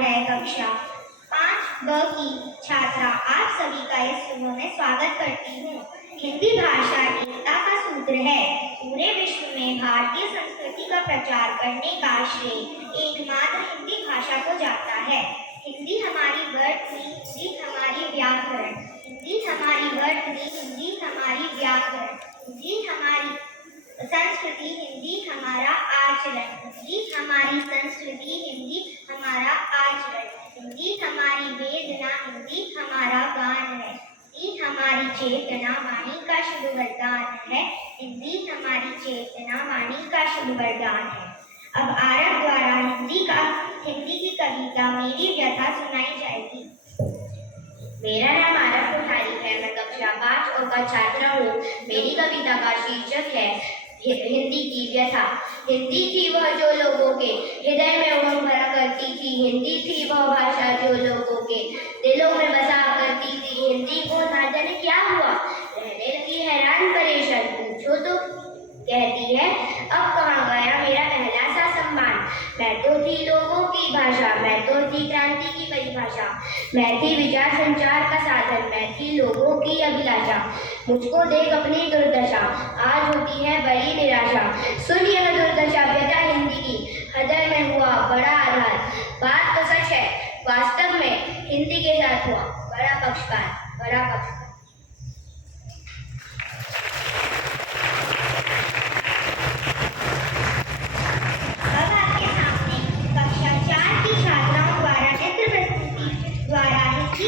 स्वाध्याय कक्षा 5 ब की छात्रा आप सभी का इस सुबह में स्वागत करती हूँ। हिंदी भाषा एकता का सूत्र है। पूरे विश्व में भारतीय संस्कृति का प्रचार करने का श्रेय एकमात्र हिंदी भाषा को जाता है। हिंदी हमारी वर्तनी, हिंदी हमारी व्याकरण, हिंदी हमारी वर्तनी, हिंदी हमारी व्याकरण, हिंदी हमारी संस्कृति, हिंदी हमारा आचरण, हिंदी हमारी संस्कृति, हिंदी हमारा आचरण, हिंदी हमारी वेदना, हिंदी हमारा गान है, हिंदी हमारी चेतना वाणी का शुभ वरदान है, हिंदी हमारी चेतना वाणी का शुभ वरदान है। अब आरव द्वारा हिंदी की कविता मेरी व्यथा सुनाई जाएगी। मेरा नाम आरव कोठारी है। मैं कक्षा 5 का छात्र हूँ। मेरी कविता का शीर्षक है हिंदी की व्यथा। हिंदी थी वह जो लोगों के हृदय में उमंग भरा करती थी। हिंदी थी वह भाषा जो लोगों के दिलों में बसा करती थी। हिंदी को ना जाने क्या हुआ, रहने लगी हैरान परेशान। पूछो तो कहती है अब कहाँ गया मेरा पहला सा सम्मान। मैं तो थी लोगों की भाषा, मैं तो थी क्रांति की परिभाषा, मैं थी विचार संचार का साधन, मैं थी लोगों की अभिलाषा। मुझको देख अपनी दुर्दशा, आज होती है बड़ी निराशा। सुन यह दुर्दशा व्यथा हिंदी की, हृदय में हुआ बड़ा आधार। बात तो सच है, वास्तव में हिंदी के साथ हुआ बड़ा पक्षपात, बड़ा पक्षपात।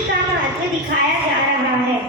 का महत्व दिखाया जा रहा है।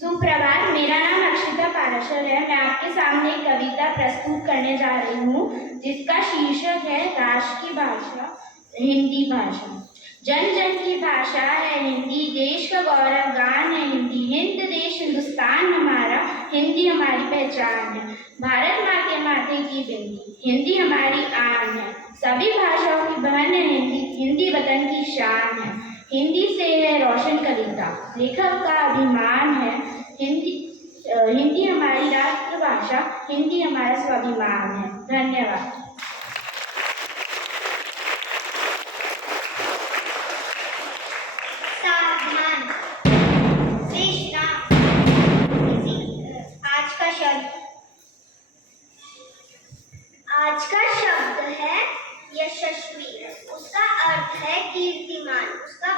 सुप्रभात, मेरा नाम पाराशर है। मैं आपके सामने एक कविता प्रस्तुत करने जा रही हूँ जिसका शीर्षक है राष्ट्र की भाषा हिंदी भाषा। जन जन की भाषा है हिंदी, देश का गौरव गान है हिंदी। हिंद देश हिंदुस्तान हमारा, हिंदी हमारी पहचान है। भारत माँ के माथे की बिंदी, हिंदी हमारी आन है। सभी भाषाओं की बहन है हिंदी, हिंदी वतन की शान है। हिंदी से है रोशन कविता, लेखक का अभिमान है। हिंदी हमारी राष्ट्रभाषा, हिंदी हमारा स्वाभिमान है। धन्यवाद। सावधान, विश्राम। आज का शब्द है यशस्वी। उसका अर्थ है कीर्तिमान। उसका